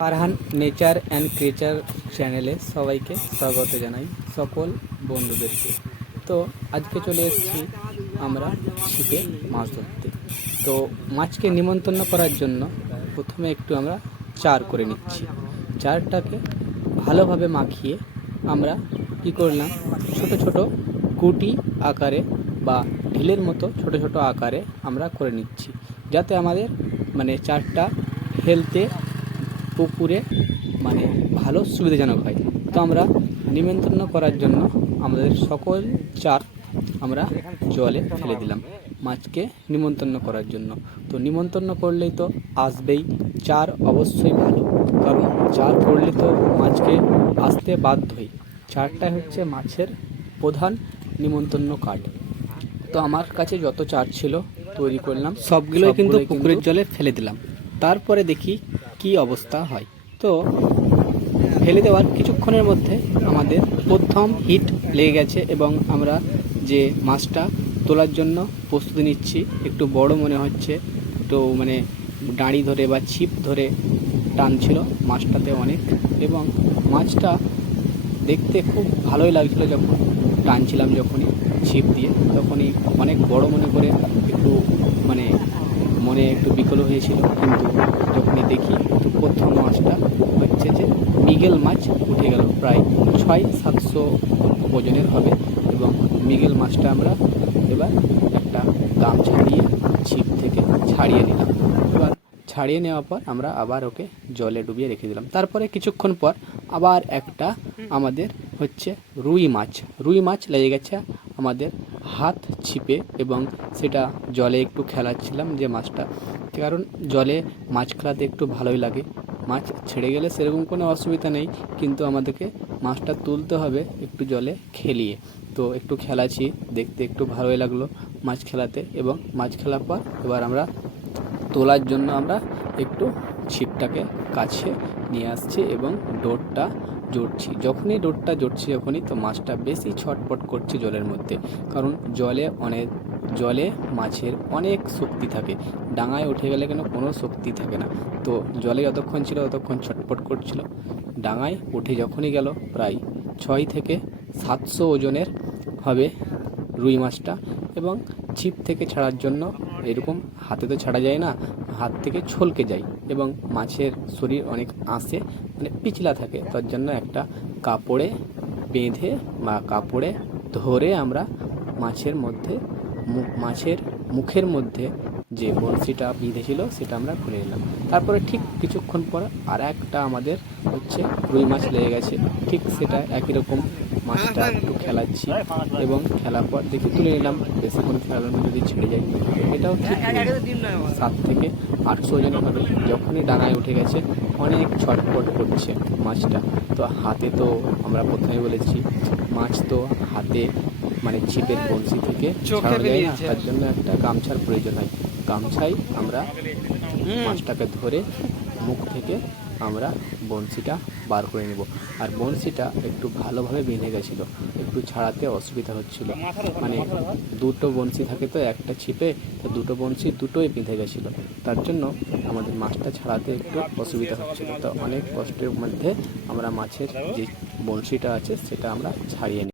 Farhan nature and creature চ্যানেলে সবাইকে স্বাগত জানাই, সকল বন্ধুদেরকে। তো আজকে চলে এসেছি আমরা ছিপে মাছ ধরতে। তো মাছকে নিমন্ত্রণ করার জন্য প্রথমে একটু আমরা চার করে নিচ্ছি। চারটাকে ভালোভাবে মাখিয়ে আমরা কী করলাম, ছোট ছোট গুটি আকারে বা ঢিলের মতো ছোট ছোট আকারে আমরা করে নিচ্ছি, যাতে আমাদের চারটা ফেলতে পুকুরে ভালো সুবিধাজনক হয়। তো আমরা নিমন্ত্রণ করার জন্য আমাদের সকল চার আমরা জলে ফেলে দিলাম মাছকে নিমন্ত্রণ করার জন্য। তো নিমন্ত্রণ করলেই তো আসবেই, চার অবশ্যই ভালো, কারণ চার পড়লে তো মাছকে আসতে বাধ্যই। চারটাই হচ্ছে মাছের প্রধান নিমন্ত্রণ কার্ড। তো আমার কাছে যত চার ছিল তৈরি করলাম, সবগুলোই কিন্তু পুকুরের জলে ফেলে দিলাম। তারপরে দেখি কি অবস্থা হয়। তো ফেলে দেওয়ার কিছুক্ষণের মধ্যে আমাদের প্রথম হিট লেগে গেছে এবং আমরা যে মাছটা তোলার জন্য প্রস্তুতি নিচ্ছি, একটু বড় মনে হচ্ছে, তো ডাঁড়ি ধরে বা ছিপ ধরে টানছিল মাছটাতে অনেক, এবং মাছটা দেখতে খুব ভালোই লাগছিল। যখন টানছিলাম, যখনই ছিপ দিয়ে, তখনই অনেক বড় মনে করে একটু মনে একটু বিকল হয়েছিল। কিন্তু যখনই দেখি, তো প্রথম মাছটা হচ্ছে যে মৃগেল মাছ উঠে গেল, প্রায় 600-700 ওজনের হবে। এবং মৃগেল মাছটা আমরা এবার একটা গামছা দিয়ে ছিপ থেকে ছাড়িয়ে নিলাম। এবার ছাড়িয়ে নেওয়ার পর আমরা আবার ওকে জলে ডুবিয়ে রেখে দিলাম। তারপরে কিছুক্ষণ পর আবার একটা আমাদের হচ্ছে রুই মাছ লেগে গেছে আমাদের হাত ছিপে, এবং সেটা জলে একটু খেলাচ্ছিলাম যে মাছটা, কারণ জলে মাছ খেলাতে একটু ভালোই লাগে। মাছ ছেড়ে গেলে সেরকম কোনো অসুবিধা নেই, কিন্তু আমাদেরকে মাছটা তুলতে হবে একটু জলে খেলিয়ে। তো একটু খেলাচ্ছি, দেখতে একটু ভালোই লাগলো মাছ খেলাতে। এবং মাছ খেলার পর এবার আমরা তোলার জন্য আমরা একটু ছিপটাকে কাছে নিয়ে আসছি এবং ডোরটা জড়ছি। যখনই ডোরটা জড়ছি, তো মাছটা বেশি ছটপট করছে জলের মধ্যে, কারণ জলে মাছের অনেক শক্তি থাকে। ডাঙায় উঠে গেলে কোনো শক্তি থাকে না। তো জলে যতক্ষণ ছিল ততক্ষণ ছটপট করছিল। ডাঙায় উঠে যখনই গেল, প্রায় 600-700 ওজনের হবে রুই মাছটা। এবং ছিপ থেকে ছাড়ার জন্য এরকম হাতে তো ছাড়া যায় না, হাত থেকে ছলকে যায়, এবং মাছের শরীর অনেক পিছলা থাকে। তার জন্য একটা কাপড়ে বেঁধে বা কাপড়ে ধরে আমরা মাছের মুখের মধ্যে যে বড়শিটা বেঁধেছিল সেটা আমরা খুলে নিলাম। তারপরে ঠিক কিছুক্ষণ পর আর একটা আমাদের হচ্ছে রুই মাছ লেগে গেছে। ঠিক সেটা একই রকম, মাছটা একটু খেলাচ্ছি এবং খেলার পর দেখি তুলে নিলাম। বেশিক্ষণ খেলানো যদি ছেড়ে যায়, এটাও ঠিক 700-800 ওজনের হবে। যখনই ডাঙায় উঠে গেছে, অনেক ছটফট করছে মাছটা। তো হাতে তো আমরা প্রথমে বলেছি, মাছ তো হাতে ছিপের বড়শি থেকে ছাড়ানো যায় না, তার জন্য একটা গামছার প্রয়োজন হয়। গামছাই আমরা মাছটাকে ধরে মুখ থেকে আমরা বড়শিটা বার করে নেব। আর বড়শিটা একটু ভালোভাবে বেঁধে গেছিলো, একটু ছাড়াতে অসুবিধা হচ্ছিলো। দুটো বড়শি থাকে তো একটা ছিপে, তো দুটো বড়শি দুটোই বেঁধে গেছিলো, তার জন্য আমাদের মাছটা ছাড়াতে একটু অসুবিধা হচ্ছিলো। তো অনেক কষ্টের মধ্যে আমরা মাছের যে বড়শিটা আছে সেটা আমরা ছাড়িয়ে নিই।